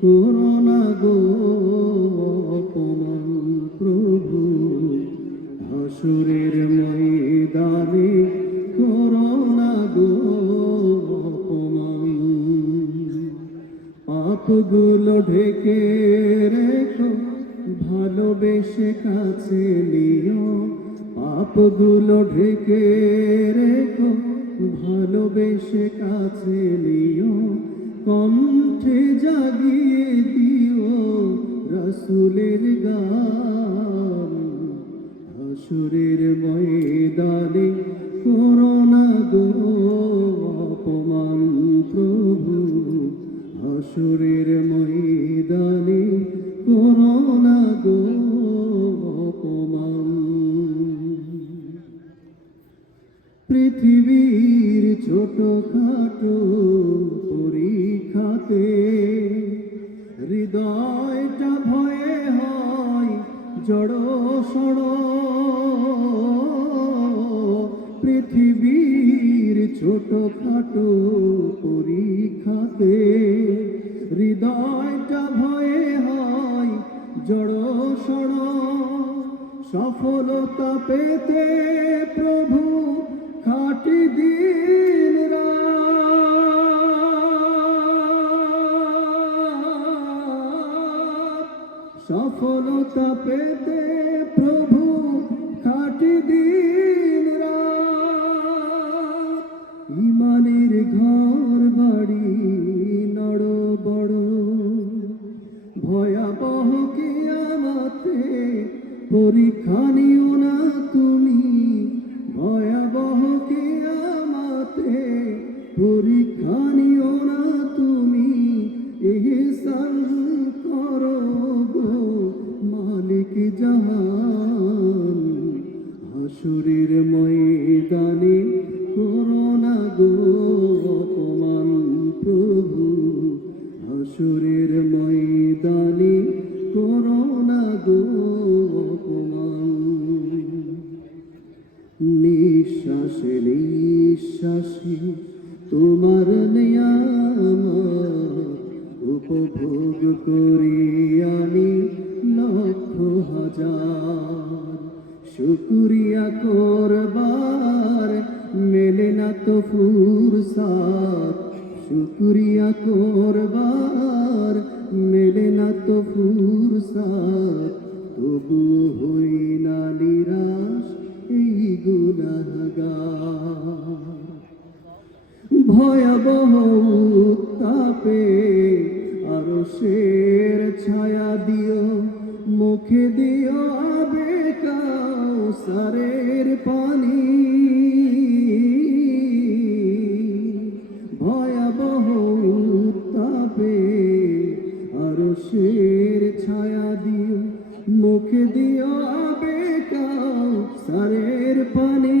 Corona গো অপমান প্রভু, হাসুরের ময়দানে করোনা গো অপমান। পাপগুলো ঢেকে রেখো, ভালোবেসে কাছে নিও। পাপগুলো ঢেকে রেখো, ভালোবেসে কাছে নিও। কণ্ঠে জাগিয়ে দিও রাসূলের গান, হাসুরের ময়দানে করোনা গো অপমান প্রভু, হাসুরের ময়দানে করোনা গো অপমান। পৃথিবীর ছোটখাটো পরীক্ষাতে হৃদয়টা ভয়ে হয় জড়সড়। পৃথিবীর ছোটখাটো পরীক্ষাতে হৃদয়টা ভয়ে হয় জড়সড়। সফলতা পেতে প্রভু খাটি দিন রাত। সফলতা পেতে প্রভু খাটি দিন রাত। ইমানের ঘর বাড়ি নড় বড়, ভয়াবহ কিয়ামতে পরীক্ষা নিও না তুমি। ভয়াবহ কিয়ামতে পরীক্ষা নিও না তুমি। ইহসান করো গো মালিক জাহান, হাসুরের ময়দানে করোনা গো অপমান প্রভু, হাসুরের ময়দানে করোনা গো অপমান। নিঃশ্বাসে নিঃশ্বাসে তোমার নিয়ামত উপভোগ করি আমি লক্ষ হাজার। শুকরিয়া করবার মেলে না তো ফুরসাত, শুকরিয়া করবার মেলে না তো ফুরসাত। তবু হই না নিরাশ এই গুনাহগার। ভয়াবহ উত্তাপে আরশের ছায়া দিও, মুখে দিও আবে কাউসারের পানি। ভয়াবহ উত্তাপে আরশের ছায়া দিও, মুখে দিও আবে কাউসারের পানি।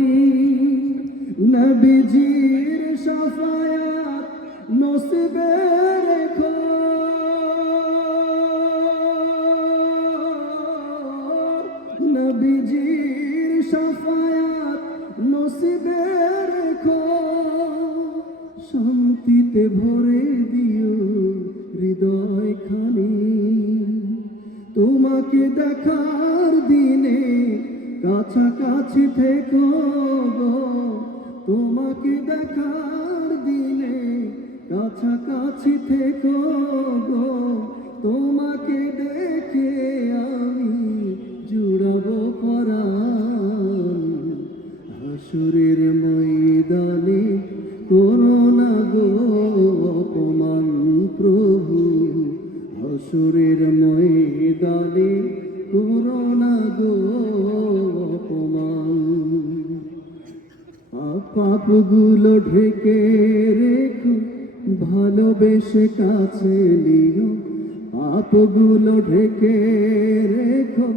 নবীজির শাফায়াত নসিবে রেখো, নবীজির শাফায়াত নসিবে রেখো। শান্তিতে ভরে দিও হৃদয় খানি, তোমাকে দেখার দিনে কাছাকাছি থেকো গো। তোমাকে দেখার দিনে কাছাকাছি থেকো গো। তোমাকে দেখে আমি জুড়াবো পরাণ, হাসুরের ময়দানে করোনা গো অপমান প্রভু, হাসুরের ময়দানে করোনা গো অপমান। পাপগুলো ঢেকে রেখো, ভালোবেসে কাছে নিও। পাপগুলো ঢেকে রেখো,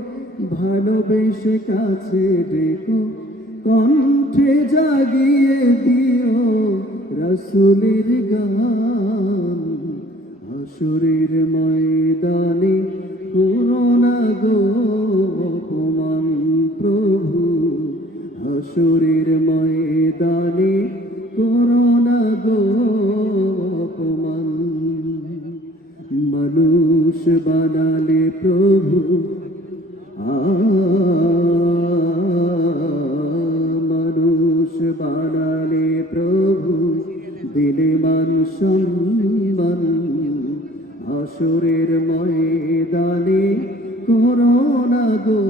ভালোবেসে কাছে ডেকো। কণ্ঠে জাগিয়ে দিও রাসূলের গান, হাসুরের ময়দানে করোনা গো অপমান প্রভু, হাসুরের ময়দানে করোনা গো অপমান। মানুষ ময়দানে করোনা গো